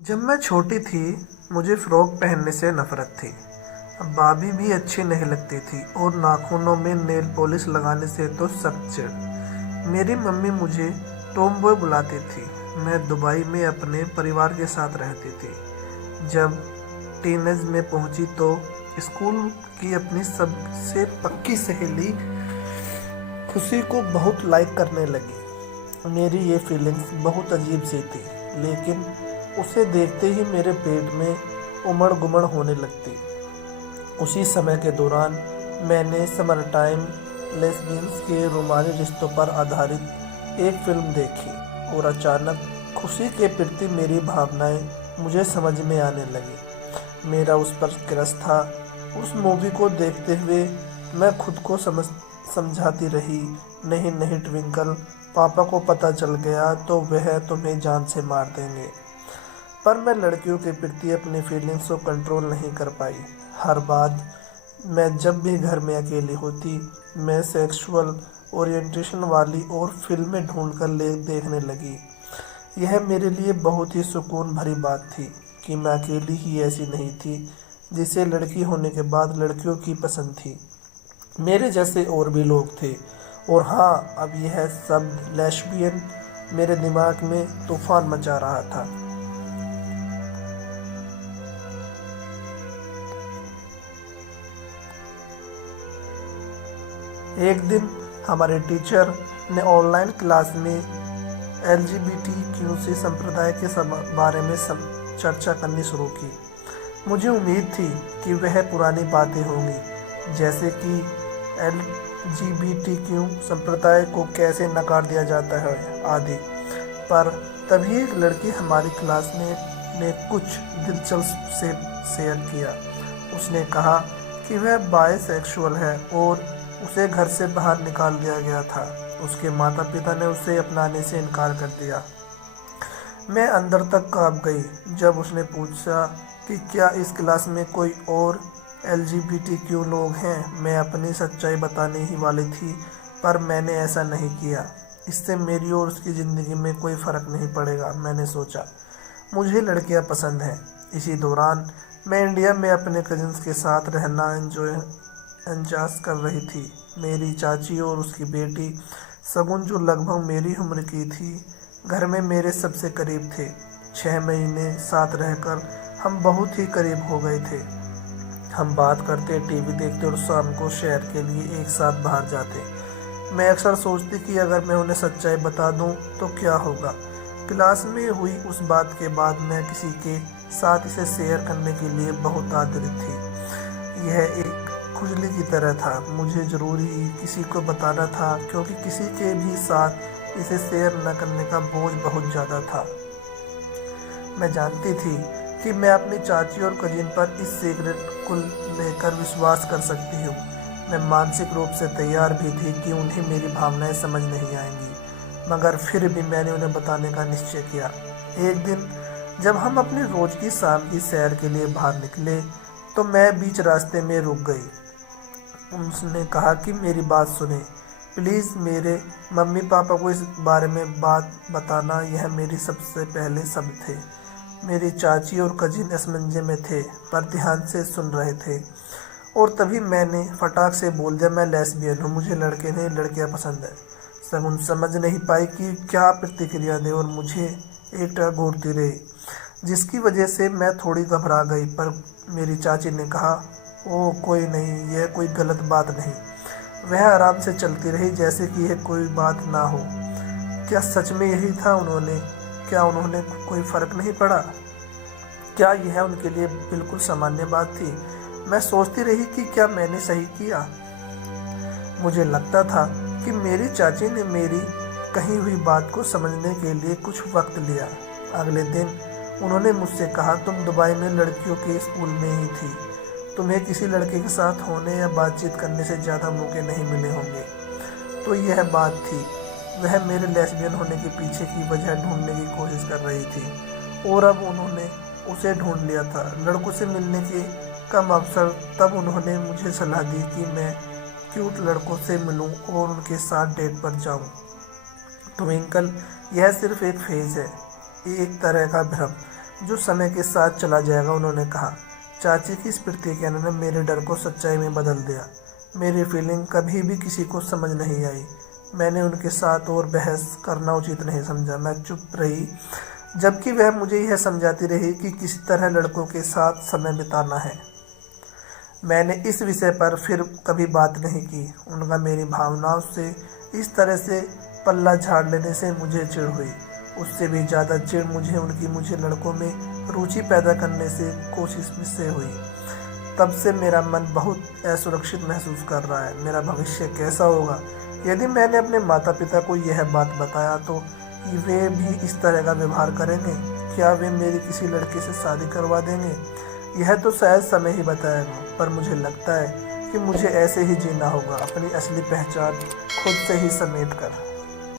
जब मैं छोटी थी, मुझे फ्रॉक पहनने से नफरत थी। बाबी भी अच्छी नहीं लगती थी और नाखूनों में नेल पॉलिश लगाने से तो सख्त चिढ़। मेरी मम्मी मुझे टॉम बॉय बुलाती थी। मैं दुबई में अपने परिवार के साथ रहती थी। जब टीनेज में पहुंची तो स्कूल की अपनी सबसे पक्की सहेली खुशी को बहुत लाइक करने लगी। मेरी ये फीलिंग्स बहुत अजीब सी थी, लेकिन उसे देखते ही मेरे पेट में उमड़ गुमड़ होने लगती। उसी समय के दौरान मैंने समर टाइम लेस्बियंस के रोमानी रिश्तों पर आधारित एक फिल्म देखी और अचानक खुशी के प्रति मेरी भावनाएं मुझे समझ में आने लगी। मेरा उस पर क्रश था। उस मूवी को देखते हुए मैं खुद को समझाती रही, नहीं नहीं ट्विंकल, पापा को पता चल गया तो वह तुम्हें जान से मार देंगे। पर मैं लड़कियों के प्रति अपनी फीलिंग्स को कंट्रोल नहीं कर पाई। हर बार मैं जब भी घर में अकेली होती, मैं सेक्सुअल ओरिएंटेशन वाली और फिल्में ढूंढकर देखने लगी। यह मेरे लिए बहुत ही सुकून भरी बात थी कि मैं अकेली ही ऐसी नहीं थी जिसे लड़की होने के बाद लड़कियों की पसंद थी। मेरे जैसे और भी लोग थे। और हाँ, अब यह शब्द लेस्बियन मेरे दिमाग में तूफान मचा रहा था। एक दिन हमारे टीचर ने ऑनलाइन क्लास में LGBTQ संप्रदाय के बारे में चर्चा करनी शुरू की। मुझे उम्मीद थी कि वह पुरानी बातें होंगी, जैसे कि LGBTQ संप्रदाय को कैसे नकार दिया जाता है आदि। पर तभी एक लड़की हमारी क्लासमेट ने कुछ दिलचस्प से शेयर किया। उसने कहा कि वह बायसेक्सुअल है और उसे घर से बाहर निकाल दिया गया था। उसके माता पिता ने उसे अपनाने से इनकार कर दिया। मैं अंदर तक कांप गई जब उसने पूछा कि क्या इस क्लास में कोई और LGBTQ लोग हैं। मैं अपनी सच्चाई बताने ही वाली थी, पर मैंने ऐसा नहीं किया। इससे मेरी और उसकी ज़िंदगी में कोई फ़र्क नहीं पड़ेगा, मैंने सोचा। मुझे लड़कियां पसंद हैं। इसी दौरान मैं इंडिया में अपने कजिन्स के साथ रहना एंजॉय कर रही थी। मेरी चाची और उसकी बेटी सगुन, जो लगभग मेरी उम्र की थी, घर में मेरे सबसे करीब थे। 6 महीने साथ रहकर हम बहुत ही करीब हो गए थे। हम बात करते, टीवी देखते और शाम को शहर के लिए एक साथ बाहर जाते। मैं अक्सर सोचती कि अगर मैं उन्हें सच्चाई बता दूं तो क्या होगा। क्लास में हुई उस बात के बाद मैं किसी के साथ इसे शेयर करने के लिए बहुत आतुर थी। यह एक खुजली की तरह था। मुझे ज़रूरी किसी को बताना था, क्योंकि किसी के भी साथ इसे शेयर न करने का बोझ बहुत ज़्यादा था। मैं जानती थी कि मैं अपनी चाची और कजिन पर इस सीक्रेट को लेकर विश्वास कर सकती हूँ। मैं मानसिक रूप से तैयार भी थी कि उन्हें मेरी भावनाएं समझ नहीं आएंगी, मगर फिर भी मैंने उन्हें बताने का निश्चय किया। एक दिन जब हम अपनी रोज की शाम की सैर के लिए बाहर निकले तो मैं बीच रास्ते में रुक गई। उसने कहा कि मेरी बात सुने प्लीज़, मेरे मम्मी पापा को इस बारे में बात बताना। यह मेरी सबसे पहले शब्द थे। मेरी चाची और कजिन असमंजस में थे, पर ध्यान से सुन रहे थे। और तभी मैंने फटाक से बोल दिया, मैं लेस्बियन हूँ, मुझे लड़के नहीं लड़कियाँ पसंद है। सगुन समझ नहीं पाई कि क्या प्रतिक्रिया दे और मुझे एकटक घूरती रही, जिसकी वजह से मैं थोड़ी घबरा गई। पर मेरी चाची ने कहा, ओह कोई नहीं, यह कोई गलत बात नहीं। वह आराम से चलती रही जैसे कि यह कोई बात ना हो। क्या सच में यही था? क्या उन्होंने कोई फर्क नहीं पड़ा? क्या यह उनके लिए बिल्कुल सामान्य बात थी? मैं सोचती रही कि क्या मैंने सही किया। मुझे लगता था कि मेरी चाची ने मेरी कही हुई बात को समझने के लिए कुछ वक्त लिया। अगले दिन उन्होंने मुझसे कहा, तुम दुबई में लड़कियों के स्कूल में ही थी, तुम्हें किसी लड़के के साथ होने या बातचीत करने से ज़्यादा मौके नहीं मिले होंगे। तो यह बात थी। वह मेरे लेस्बियन होने के पीछे की वजह ढूंढने की कोशिश कर रही थी, और अब उन्होंने उसे ढूंढ लिया था। लड़कों से मिलने के कम अवसर, तब उन्होंने मुझे सलाह दी कि मैं क्यूट लड़कों से मिलूं और उनके साथ डेट पर जाऊं। ट्विंकल, यह सिर्फ एक फेज है, एक तरह का भ्रम। जो समय के साथ चला जाएगा। उन्होंने कहा। चाची की इस प्रतिक्रिया ने मेरे डर को सच्चाई में बदल दिया। मेरी फीलिंग कभी भी किसी को समझ नहीं आई। मैंने उनके साथ और बहस करना उचित नहीं समझा। मैं चुप रही, जबकि वह मुझे यह समझाती रही कि किस तरह लड़कों के साथ समय बिताना है। मैंने इस विषय पर फिर कभी बात नहीं की। उनका मेरी भावनाओं से इस तरह से पल्ला झाड़ लेने से मुझे चिढ़ हुई। उससे भी ज़्यादा चिढ़ मुझे लड़कों में रुचि पैदा करने से कोशिश से हुई। तब से मेरा मन बहुत असुरक्षित महसूस कर रहा है। मेरा भविष्य कैसा होगा? यदि मैंने अपने माता पिता को यह बात बताया तो वे भी इस तरह का व्यवहार करेंगे? क्या वे मेरी किसी लड़के से शादी करवा देंगे? यह तो शायद समय ही बताएगा, पर मुझे लगता है कि मुझे ऐसे ही जीना होगा, अपनी असली पहचान खुद से ही समेट कर।